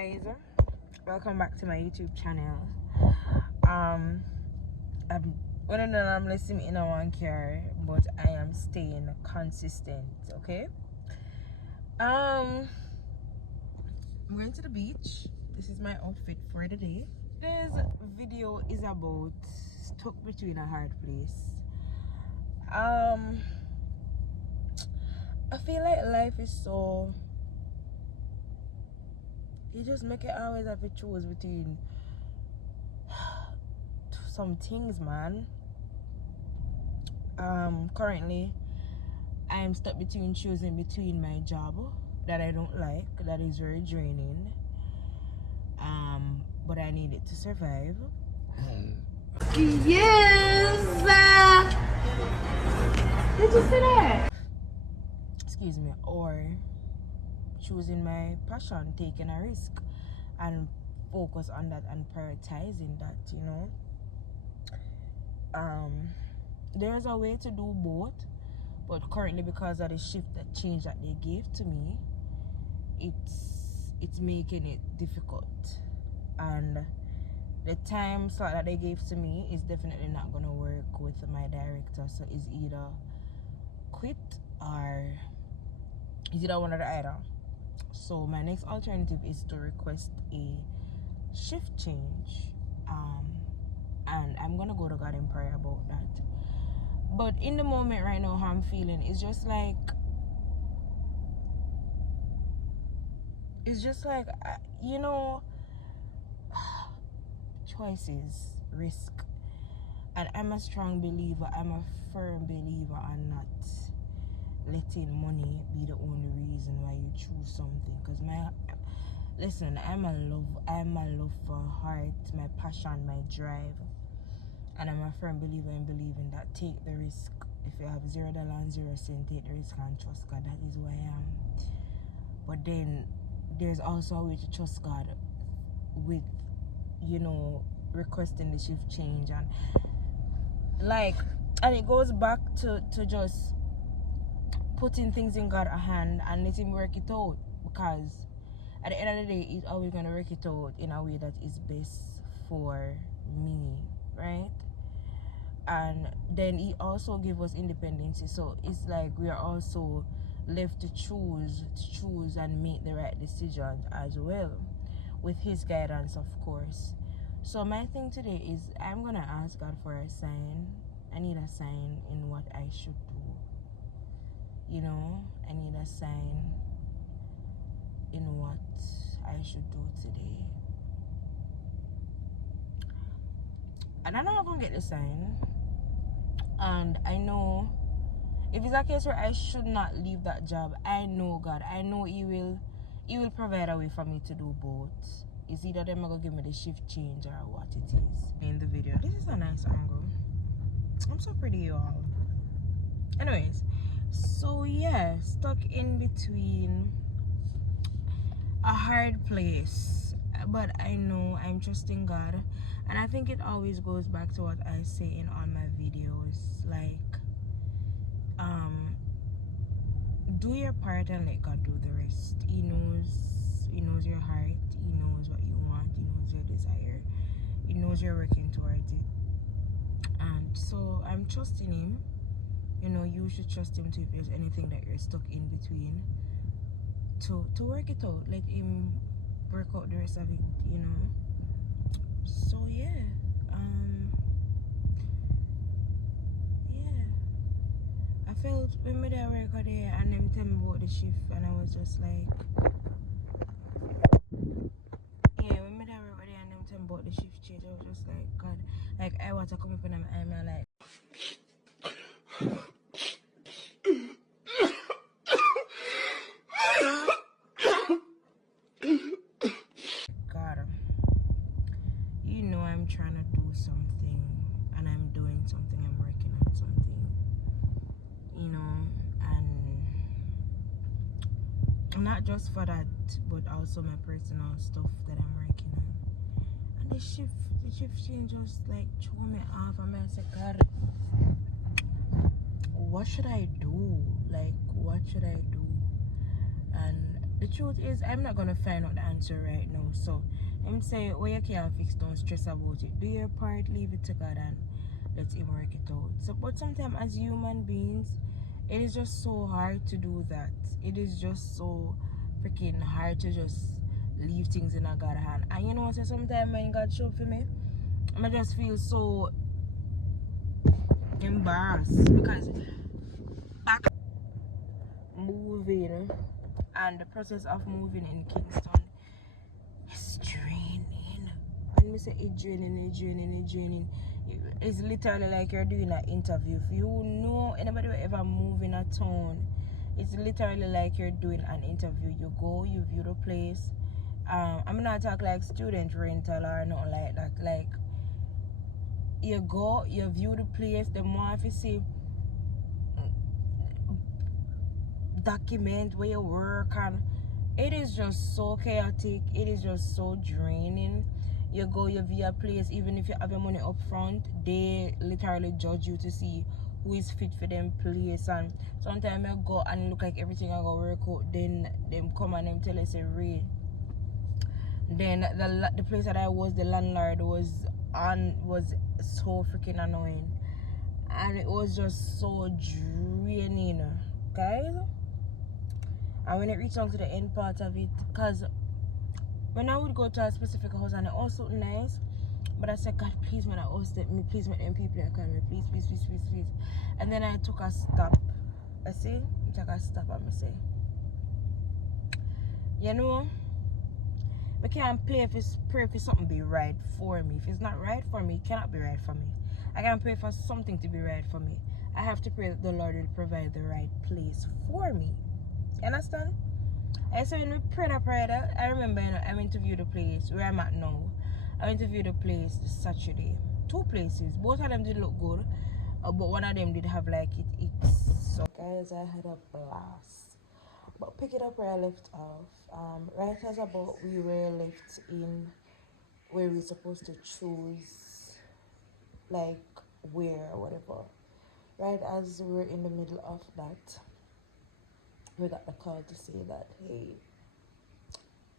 guys, welcome back to my YouTube channel. I'm listening in a one car, but I am staying consistent. Okay. I'm going to the beach. This is my outfit for the day. Today's video is about stuck between a hard place. I feel like life is so, you just make it always have to choose between some things, man. Currently I am stuck between choosing between my job that I don't like, that is very draining, but I need it to survive. Yes! Did you see that? Excuse me. Or choosing my passion, taking a risk and focus on that and prioritizing that, you know. There's a way to do both, but currently because of the shift, that change that they gave to me, it's making it difficult. And the time slot that they gave to me is definitely not gonna work with my director, so it's either quit or it's either one or the other. So my next alternative is to request a shift change, and I'm gonna go to God in prayer about that. But in the moment right now, how I'm feeling, it's just like you know, choices, risk. And I'm a strong believer, I'm a firm believer on not letting money be the only reason why you choose something. Because I'm a love for heart, my passion, my drive. And I'm a firm believer in believing that take the risk. If you have $0 and 0 cent, take the risk and trust God. That is who I am. But then there's also a way to trust God with, you know, requesting the shift change, and it goes back to just putting things in God's hand and let him work it out, because at the end of the day, he's always gonna work it out in a way that is best for me, right? And then he also gave us independence, so it's like we are also left to choose and make the right decisions as well, with his guidance, of course. So my thing today is I'm gonna ask God for a sign. I need a sign in what I should do. You know, I need a sign in what I should do today. And I know I'm gonna get the sign. And I know if it's a case where I should not leave that job, I know God, I know He will provide a way for me to do both. It's either them gonna give me the shift change or what it is. In the video, this is a nice angle. I'm so pretty, y'all. Anyways, so yeah, stuck in between a hard place, but I know I'm trusting God, and I think it always goes back to what I say in all my videos, like do your part and let God do the rest. He knows your heart, he knows what you want, he knows your desire, he knows you're working towards it. And so I'm trusting him. You know, you should trust him too if there's anything that you're stuck in between, to work it out. Let him work out the rest of it, you know. So yeah, I felt when I work there and them tell me about the shift, and I was just like, when I work there and them tell me about the shift change, I was just like, God, like I want to come up and I'm like, God, you know I'm trying to do something, and I'm doing something, I'm working on something, you know, and not just for that, but also my personal stuff that I'm working on. And the shift change just like threw me off, and I said, God, what should I do? Like, what should I do? And the truth is, I'm not gonna find out the answer right now. So I'm saying, what you can't fix, don't stress about it. Do your part, leave it to God, and let Him work it out. So, but sometimes as human beings, it is just so hard to do that. It is just so freaking hard to just leave things in a God's hand. And you know what? So sometimes when God show up for me, I just feel so embarrassed because back moving and the process of moving in Kingston is draining. When we say it's draining, it's literally like you're doing an interview. If you know anybody who ever move in a town, it's literally like you're doing an interview. You go, you view the place. I'm not talking like student rental or nothing like that. Like you go, you view the place. The more if you see document where you work, and it is just so chaotic, it is just so draining. You go, you view a place, even if you have your money up front, they literally judge you to see who is fit for them place. And sometimes you go and look like everything I go work out, then them come and them tell us a rate. Then the place that I was, the landlord was so freaking annoying, and it was just so draining, guys. And when it reached on to the end part of it, because when I would go to a specific house and it was so nice, but I said, God, please, when I host it, me, please make them people that come, please, please, please, please, please. And then I took a stop. I took a stop and I say, you know, I can't pray for something to be right for me. If it's not right for me, it cannot be right for me. I can't pray for something to be right for me. I have to pray that the Lord will provide the right place for me. You understand? I said when we prayed that prayer, I remember, you know, I went to view the place where I'm at now. I went to view the place this Saturday. 2 places. Both of them did look good, but one of them did have like it. So guys, I had a blast. But pick it up where I left off. Right as about we were left in where we're supposed to choose like where or whatever. Right as we were in the middle of that, we got the call to say that, hey,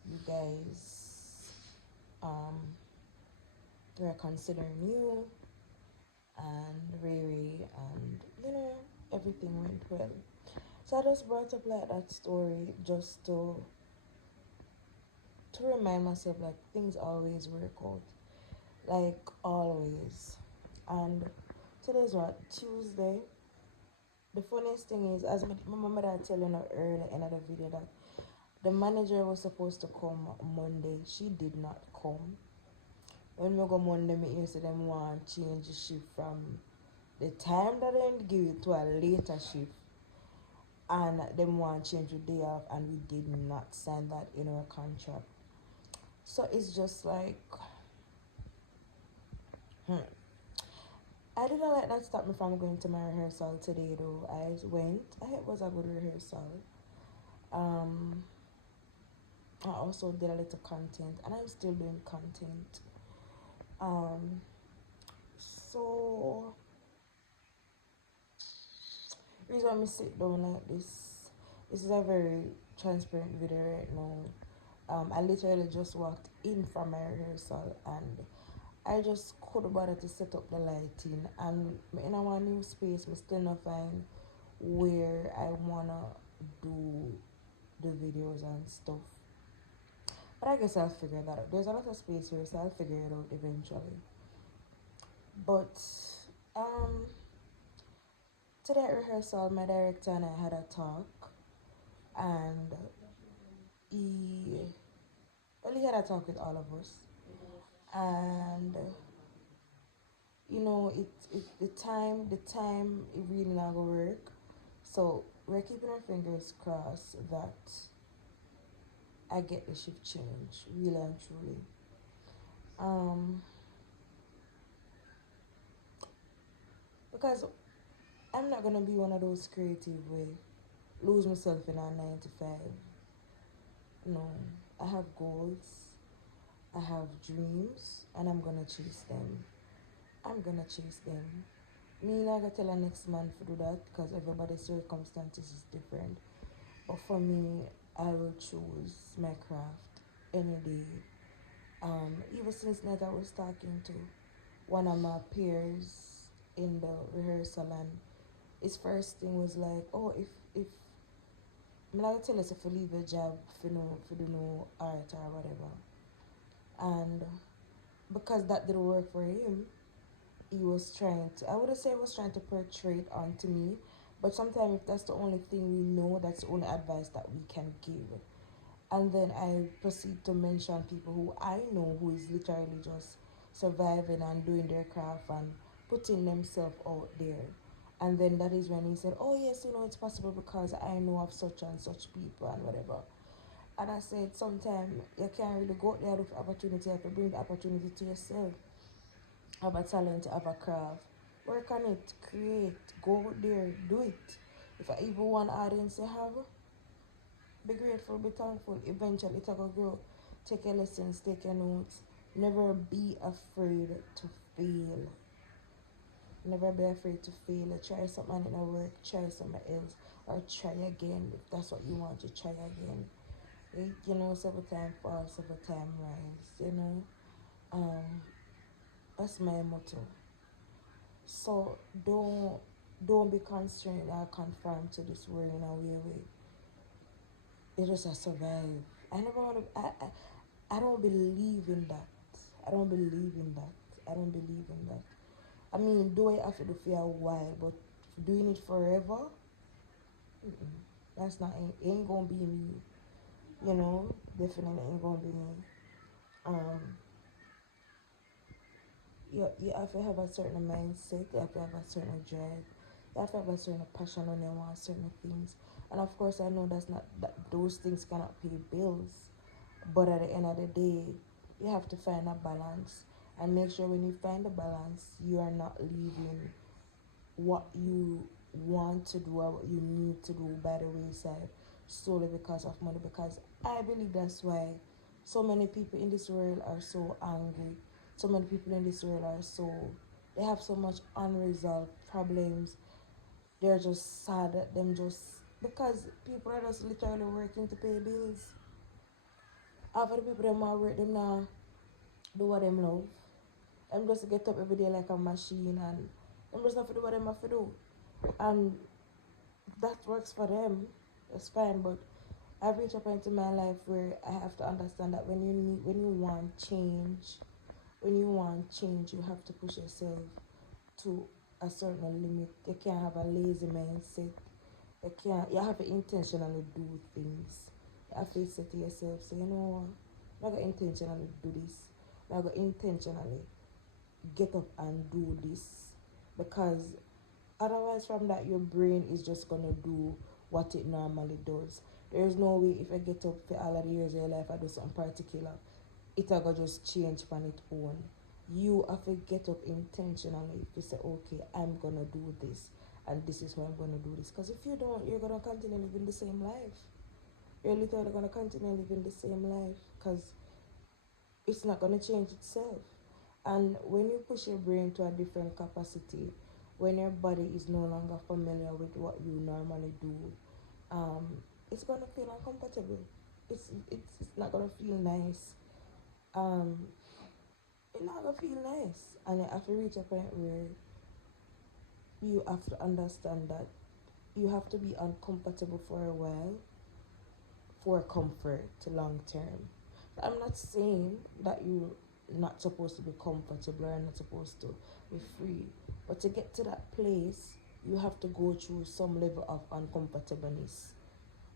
you guys, we're considering you and Riri, and you know, everything went well. So I just brought up like that story just to remind myself like things always work out, like always. And today's what, Tuesday. The funniest thing is, as my mama that tell you earlier in the video, that the manager was supposed to come Monday. She did not come. When we go Monday, me hear say them want change the shift from the time that they give it to a later shift, and them want change the day off, and we did not sign that in our contract. So it's just like, I didn't let that stop me from going to my rehearsal today though. I went. It was a good rehearsal. I also did a little content, and I'm still doing content. So the reason I sit down like this is a very transparent video right now. I literally just walked in from my rehearsal, and I just couldn't bother to set up the lighting, and in our new space I still not find where I wanna do the videos and stuff. But I guess I'll figure that out. There's a lot of space here, so I'll figure it out eventually. But today at rehearsal, my director and I had a talk, and he had a talk with all of us, and you know, the time it really not gonna work. So we're keeping our fingers crossed that I get the shift change, really and truly. Because I'm not gonna be one of those creative way lose myself in a 9 to 5. No, I have goals, I have dreams, and I'm gonna chase them. Me not gonna tell the next man to do that because everybody's circumstances is different. But for me, I will choose my craft any day. Even since that I was talking to one of my peers in the rehearsal, and his first thing was like, oh, if I'm not gonna tell us if you leave your job for do no art or whatever. And because that didn't work for him, he was trying to, I wouldn't say he was trying to portray it onto me, but sometimes if that's the only thing we know, that's the only advice that we can give. And then I proceed to mention people who I know who is literally just surviving and doing their craft and putting themselves out there. And then that is when he said, oh yes, it's possible because I know of such and such people and whatever. And I said, sometimes you can't really go out there with opportunity. You have to bring the opportunity to yourself. Have a talent, have a craft. Work on it, create, go out there, do it. If I even one audience you have, be grateful, be thankful. Eventually it will grow. Take your lessons, take your notes. Never be afraid to fail. Never be afraid to fail. Try something and it not work, try something else. Or try again if that's what you want to try again. Several time fall, several time rise, that's my motto. So don't be constrained or conformed to this world in a way where you just a survive. I never want to. I don't believe in that. I don't believe in that. I don't believe in that. I mean, do I have to do for a while, but doing it forever, that's not. It ain't gonna be me. Definitely ain't gonna be me. Um, you have to have a certain mindset. You have to have a certain drive. You have to have a certain passion when you want certain things. And of course, I know that those things cannot pay bills. But at the end of the day, you have to find a balance and make sure when you find a balance, you are not leaving what you want to do or what you need to do by the wayside solely because of money. Because I believe that's why so many people in this world are so angry. So many people in this world are they have so much unresolved problems. They're just sad at them just because people are just literally working to pay bills. Half of the people that might work them now do what them love. Them just get up every day like a machine and them just have to do what them have to do. And that works for them. It's fine, but I've reached a point in my life where I have to understand that when you want change, you have to push yourself to a certain limit. You can't have a lazy mindset. You have to intentionally do things. You have to say to yourself, say, I'm gonna intentionally do this. I'm gonna intentionally get up and do this. Because otherwise from that your brain is just gonna do what it normally does. There's no way if I get up for all of the years of your life I do something particular, it'll go just change on its own. You have to get up intentionally to say, okay, I'm gonna do this and this is why I'm gonna do this. Because if you don't, you're gonna continue living the same life. You're literally gonna continue living the same life because it's not gonna change itself. And when you push your brain to a different capacity, when your body is no longer familiar with what you normally do, it's gonna feel uncomfortable. It's not gonna feel nice. Um, it's not gonna feel nice, and you have to reach a point where you have to understand that you have to be uncomfortable for a while for comfort long term. I'm not saying that you're not supposed to be comfortable or not supposed to be free, but to get to that place, you have to go through some level of uncomfortableness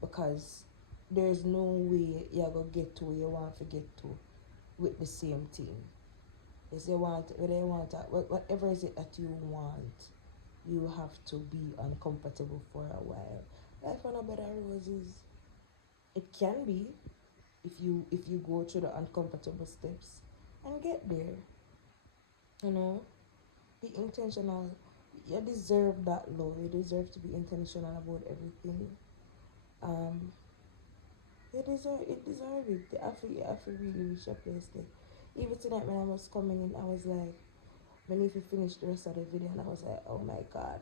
because there's no way you're gonna get to where you want to get to with the same thing. If you want, whatever is it that you want, you have to be uncomfortable for a while. Life on a bed of roses. It can be if you go through the uncomfortable steps and get there. You know, be intentional. You deserve that love. You deserve to be intentional about everything. Um, you deserve it. I feel really reach a place there. Even tonight when I was coming in, I was like, when if you finish the rest of the video, and I was like, oh my god,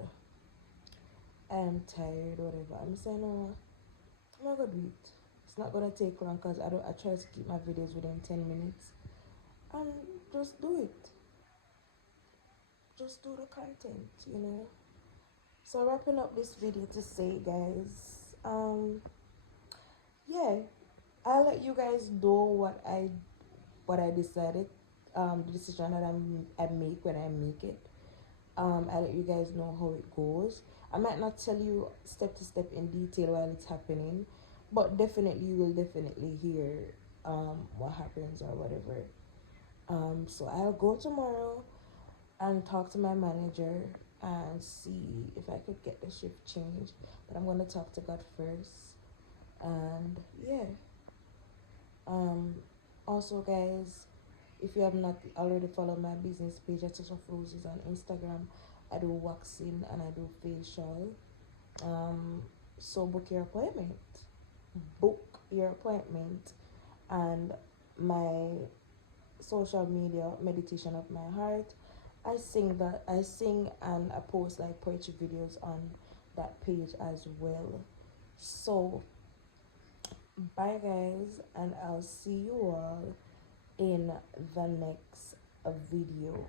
I am tired, whatever. I'm saying, no, I'm not gonna do it. It's not gonna take long because I try to keep my videos within 10 minutes. And just do it. Just do the content, you know. So wrapping up this video to say, guys, yeah, I'll let you guys know what I decided, the decision that I make when I make it. I'll let you guys know how it goes. I might not tell you step to step in detail while it's happening, but definitely you will definitely hear what happens or whatever. So I'll go tomorrow and talk to my manager and see if I could get the shift changed. But I'm gonna talk to God first. And yeah. Also, guys, if you have not already followed my business page at Touch of Roses on Instagram, I do waxing and I do facial. So book your appointment. Book your appointment. And my social media, Meditation of My Heart, I sing and I post like poetry videos on that page as well. So bye guys, and I'll see you all in the next video.